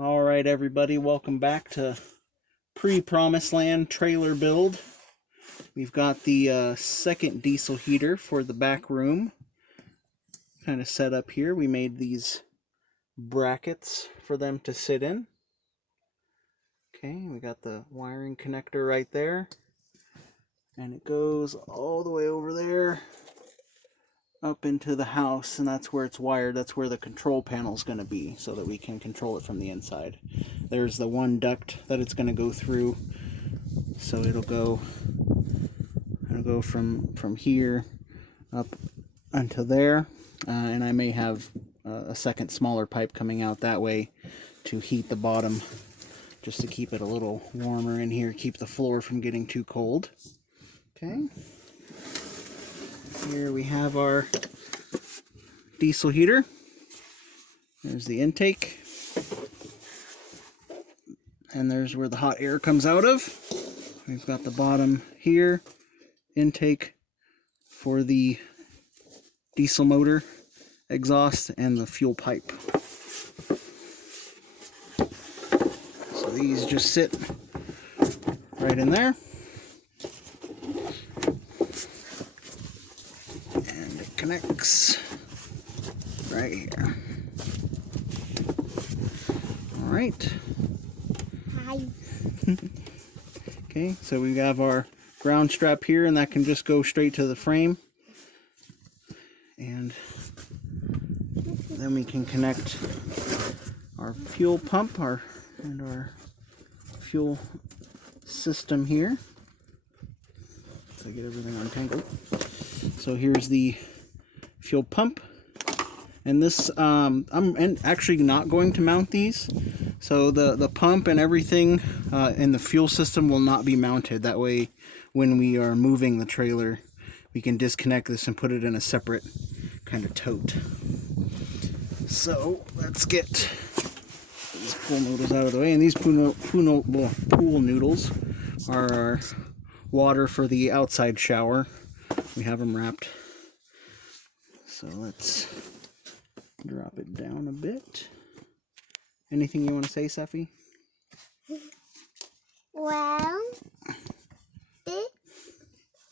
All right, everybody, welcome back to Pre-Promised Land trailer build. We've got the second diesel heater for the back room kind of set up here. We made these brackets for them to sit in. Okay, we got the wiring connector right there, and it goes all the way over there up into the house, and that's where it's wired. That's where the control panel is going to be, so that we can control it from the inside. There's the one duct that it's going to go through, so it'll go from here up until there, and I may have a second smaller pipe coming out that way to heat the bottom, just to keep it a little warmer in here, keep the floor from getting too cold. Okay. Here we have our diesel heater. There's the intake. And there's where the hot air comes out of. We've got the bottom here, intake for the diesel motor, exhaust, and the fuel pipe. So these just sit right in there. Connects right here. All right. Hi. Okay, so we have our ground strap here, and that can just go straight to the frame. And then we can connect our fuel pump, and our fuel system here. So I get everything untangled. So here's the fuel pump, and this I'm actually not going to mount these, so the pump and everything in the fuel system will not be mounted. That way when we are moving the trailer, we can disconnect this and put it in a separate kind of tote. So let's get these pool noodles out of the way, and these pool noodles are our water for the outside shower. We have them wrapped. So let's drop it down a bit. Anything you want to say, Seffi? Well,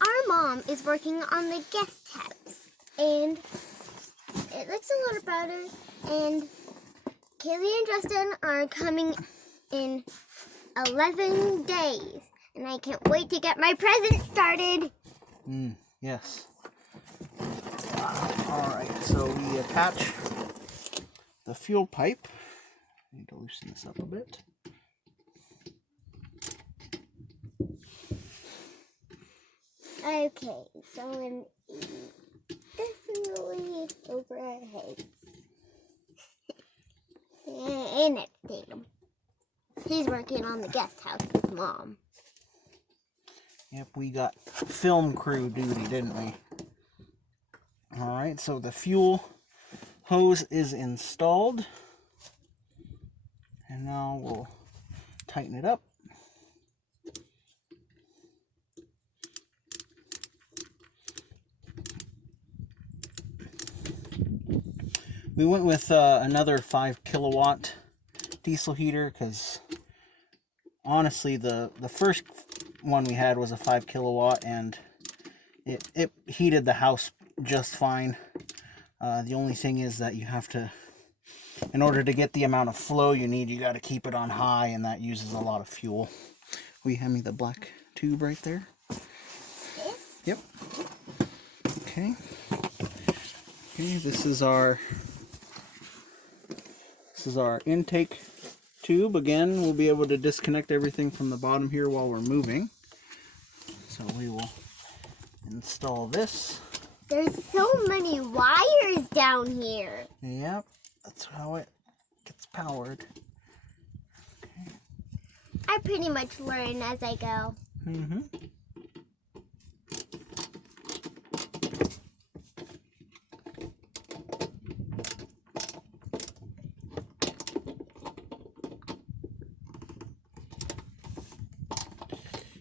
our mom is working on the guest house, and it looks a little better. And Kaylee and Justin are coming in 11 days, and I can't wait to get my present started. Yes. Alright, so we attach the fuel pipe. I need to loosen this up a bit. Okay, so I'm definitely over our heads. And it's Tatum. He's working on the guest house with Mom. Yep, we got film crew duty, didn't we? Alright, so the fuel hose is installed. And now we'll tighten it up. We went with another 5 kilowatt diesel heater because honestly the first one we had was a 5 kilowatt, and it heated the house just fine. The only thing is that you have to, in order to get the amount of flow you need, you got to keep it on high, and that uses a lot of fuel. Will you hand me the black tube right there? Yes? Yep. Okay. Okay, this is our intake tube. Again, we'll be able to disconnect everything from the bottom here while we're moving. So we will install this. There's so many wires down here. Yep, that's how it gets powered. Okay. I pretty much learn as I go.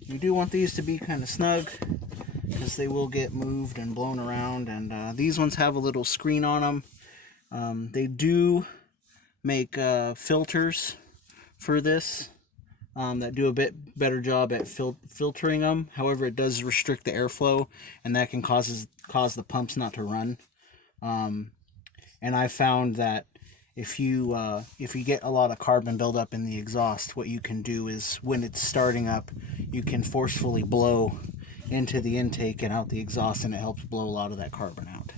You do want these to be kind of snug, because they will get moved and blown around, and these ones have a little screen on them. They do make filters for this that do a bit better job at filtering them. However, it does restrict the airflow, and that can cause the pumps not to run. And I found that if you get a lot of carbon buildup in the exhaust, what you can do is when it's starting up, you can forcefully blow into the intake and out the exhaust, and it helps blow a lot of that carbon out.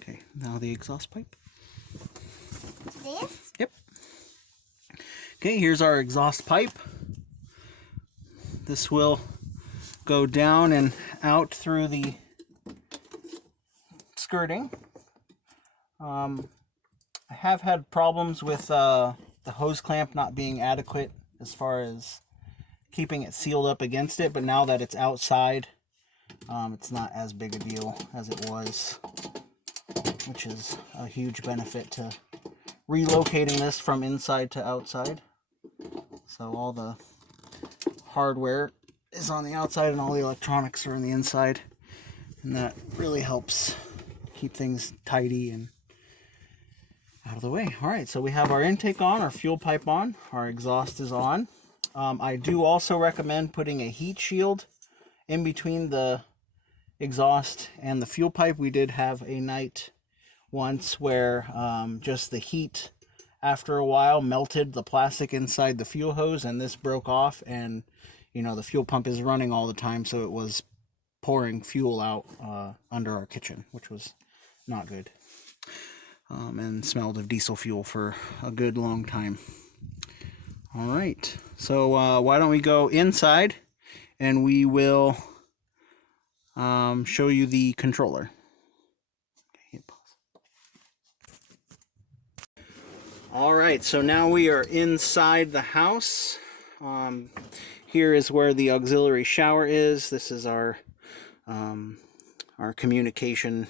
Okay, now the exhaust pipe. This? Yep. Okay, here's our exhaust pipe. This will go down and out through the skirting. I have had problems with the hose clamp not being adequate as far as keeping it sealed up against it, but now that it's outside, it's not as big a deal as it was, which is a huge benefit to relocating this from inside to outside. So all the hardware is on the outside and all the electronics are on the inside, and that really helps keep things tidy and out of the way. All right, so we have our intake on, our fuel pipe on, our exhaust is on. I do also recommend putting a heat shield in between the exhaust and the fuel pipe. We did have a night once where just the heat after a while melted the plastic inside the fuel hose, and this broke off, and the fuel pump is running all the time, so it was pouring fuel out under our kitchen, which was not good. And smelled of diesel fuel for a good long time. All right, so why don't we go inside and we will show you the controller. Okay, pause. All right, so now we are inside the house. Here is where the auxiliary shower is. This is our communication,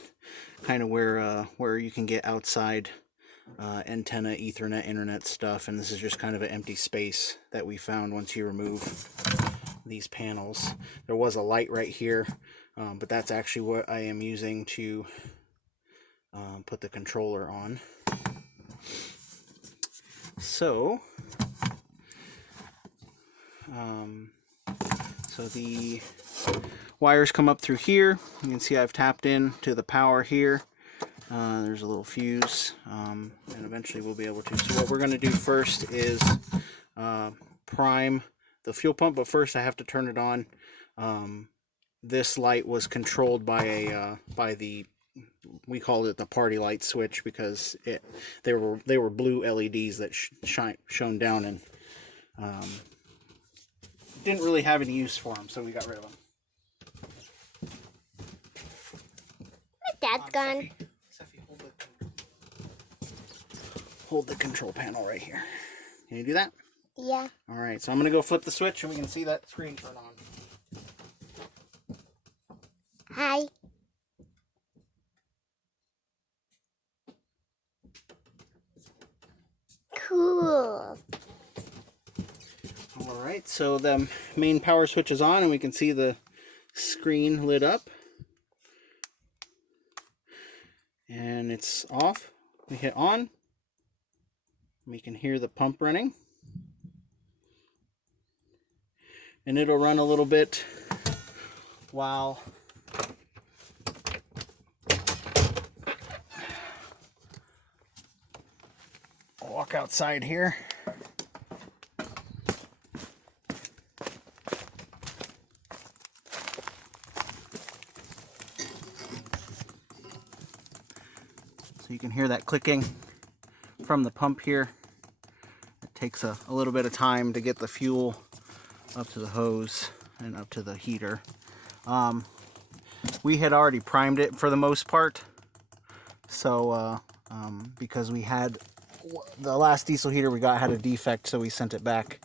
kind of where you can get outside antenna, Ethernet, internet stuff, and this is just kind of an empty space that we found once you remove these panels. There was a light right here, but that's actually what I am using to put the controller on. So the wires come up through here. You can see I've tapped in to the power here. There's a little fuse, and eventually we'll be able to. So what we're going to do first is prime the fuel pump, but first I have to turn it on. This light was controlled by we called it the party light switch, because they were blue LEDs that shone down, and didn't really have any use for them, so we got rid of them. My dad's gone. Hold the control panel right here. Can you do that? Yeah. All right, so I'm going to go flip the switch and we can see that screen turn on. Hi. Cool. All right, so the main power switch is on and we can see the screen lit up. And it's off. We hit on. We can hear the pump running. And it'll run a little bit while I'll walk outside here. So you can hear that clicking from the pump here. It takes a little bit of time to get the fuel up to the hose and up to the heater. We had already primed it for the most part, so because we had the last diesel heater we got had a defect, so we sent it back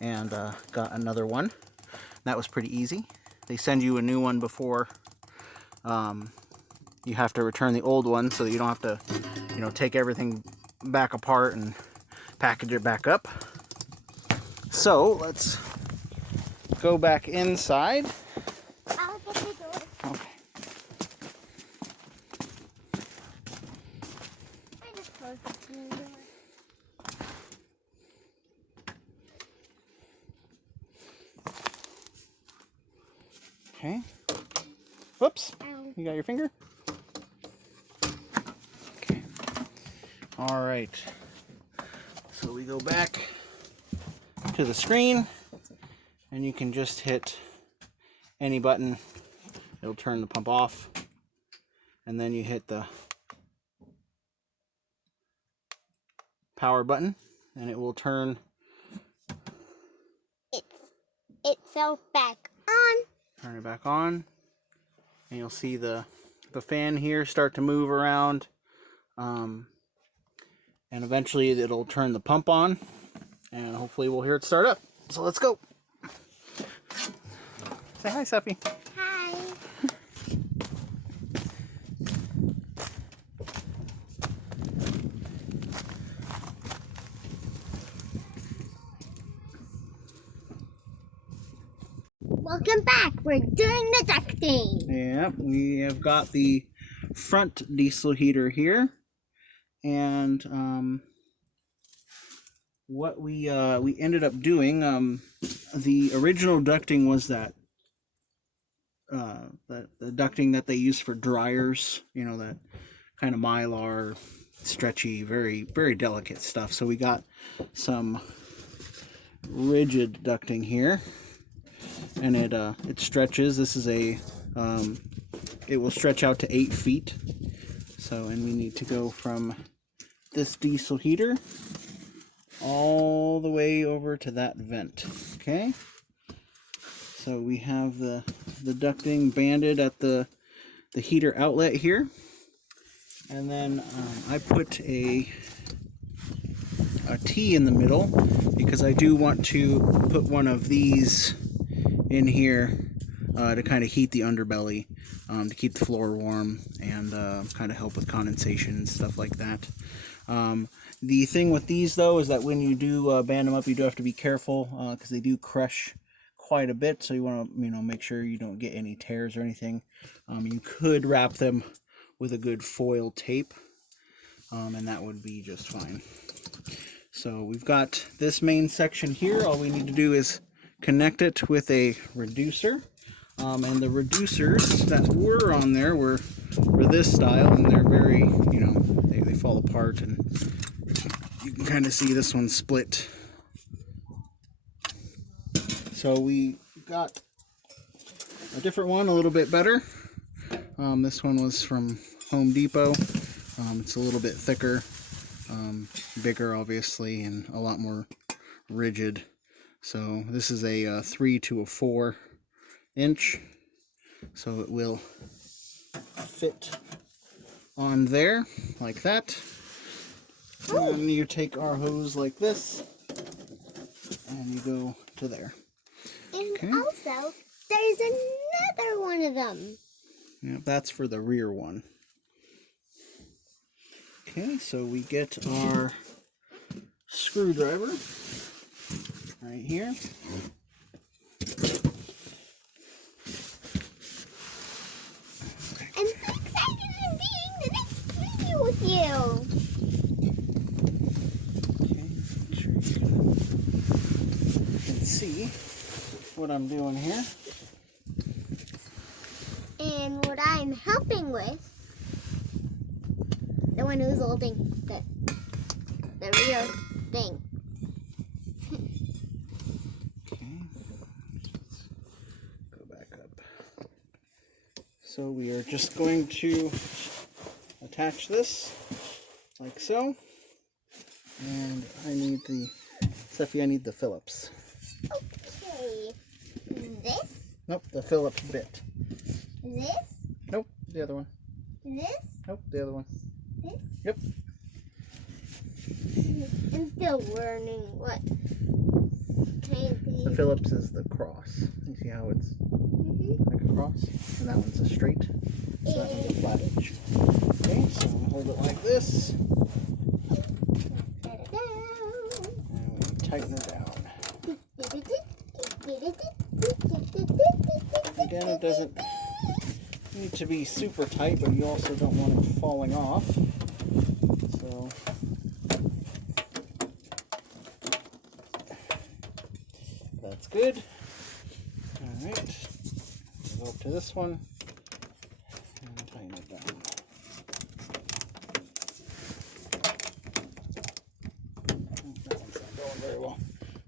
and got another one. That was pretty easy. They send you a new one before you have to return the old one, so that you don't have to, take everything back apart and package it back up. So let's go back inside. I'll get the door. Okay. I just closed the door. Okay. Whoops. Ow. You got your finger? Okay. All right. So we go back to the screen, and you can just hit any button. It'll turn the pump off. And then you hit the power button, and it will turn itself back on. Turn it back on, and you'll see the fan here start to move around, and eventually it'll turn the pump on, and hopefully we'll hear it start up. So let's go. Say hi, Seppi. Hi. Welcome back. We're doing the ducting. Yeah, we have got the front diesel heater here, and what we ended up doing, the original ducting was that the ducting that they use for dryers, you know, that kind of mylar, stretchy, very, very delicate stuff. So we got some rigid ducting here, and it stretches. This is a it will stretch out to 8 feet. So, and we need to go from this diesel heater all the way over to that vent. Okay, so we have the ducting banded at the heater outlet here, and then I put a T in the middle because I do want to put one of these in here to kind of heat the underbelly, to keep the floor warm, and kind of help with condensation and stuff like that. The thing with these though is that when you do band them up, you do have to be careful because they do crush quite a bit, so you want to, you know, make sure you don't get any tears or anything. You could wrap them with a good foil tape, and that would be just fine. So we've got this main section here. All we need to do is connect it with a reducer, and the reducers that were on there were this style, and they're very, you know, they fall apart, and you can kind of see this one split. So we got a different one, a little bit better. This one was from Home Depot. It's a little bit thicker, bigger obviously, and a lot more rigid. So this is a 3 to a 4 inch, so it will fit on there like that. And you take our hose like this, and you go to there. And also, there's another one of them. Yeah, that's for the rear one. Okay, so we get our screwdriver right here. I'm so excited to be in the next video with you. Okay, make sure you can see what I'm doing here. And what I'm helping with, the one who's holding the rear thing. Okay, go back up. So we are just going to attach this like so, and I need the Phillips. Okay. This? Nope, the Phillips bit. This? Nope, the other one. This? Nope, the other one. This? Yep. I'm still learning what kind The Phillips is the cross. You see how it's like a cross? And that one's a straight. So that one's a flat edge. Okay, so I'm going to hold it like this. And we tighten it down. Again, it doesn't need to be super tight, but you also don't want it falling off. So that's good. Alright, go Go up to this one and tighten it down. That one's not going very well.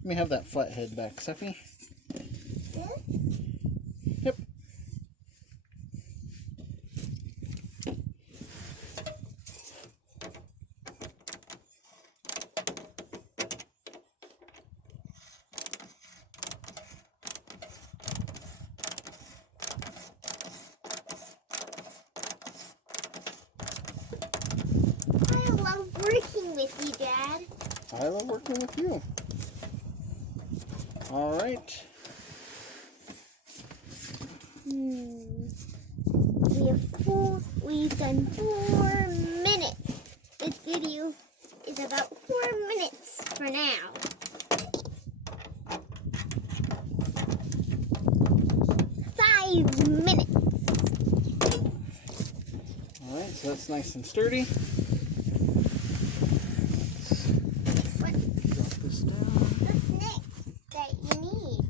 Let me have that flat head back, Seffi. This? Yep. I love working with you, Dad. I love working with you. All right. We've done 4 minutes. This video is about 4 minutes for now. $5 minutes. All right, so that's nice and sturdy. What? Drop this down. What's next that you need?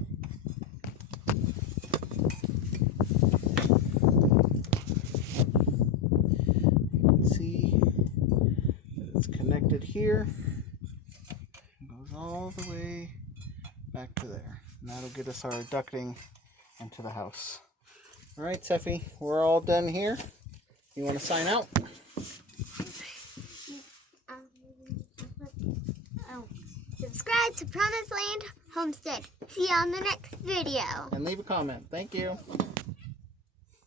You can see that it's connected here. It goes all the way back to there. And that'll get us our ducting into the house. All right, Seffi, we're all done here. You want to sign out? Subscribe to Promised Land Homestead. See you on the next video. And leave a comment. Thank you.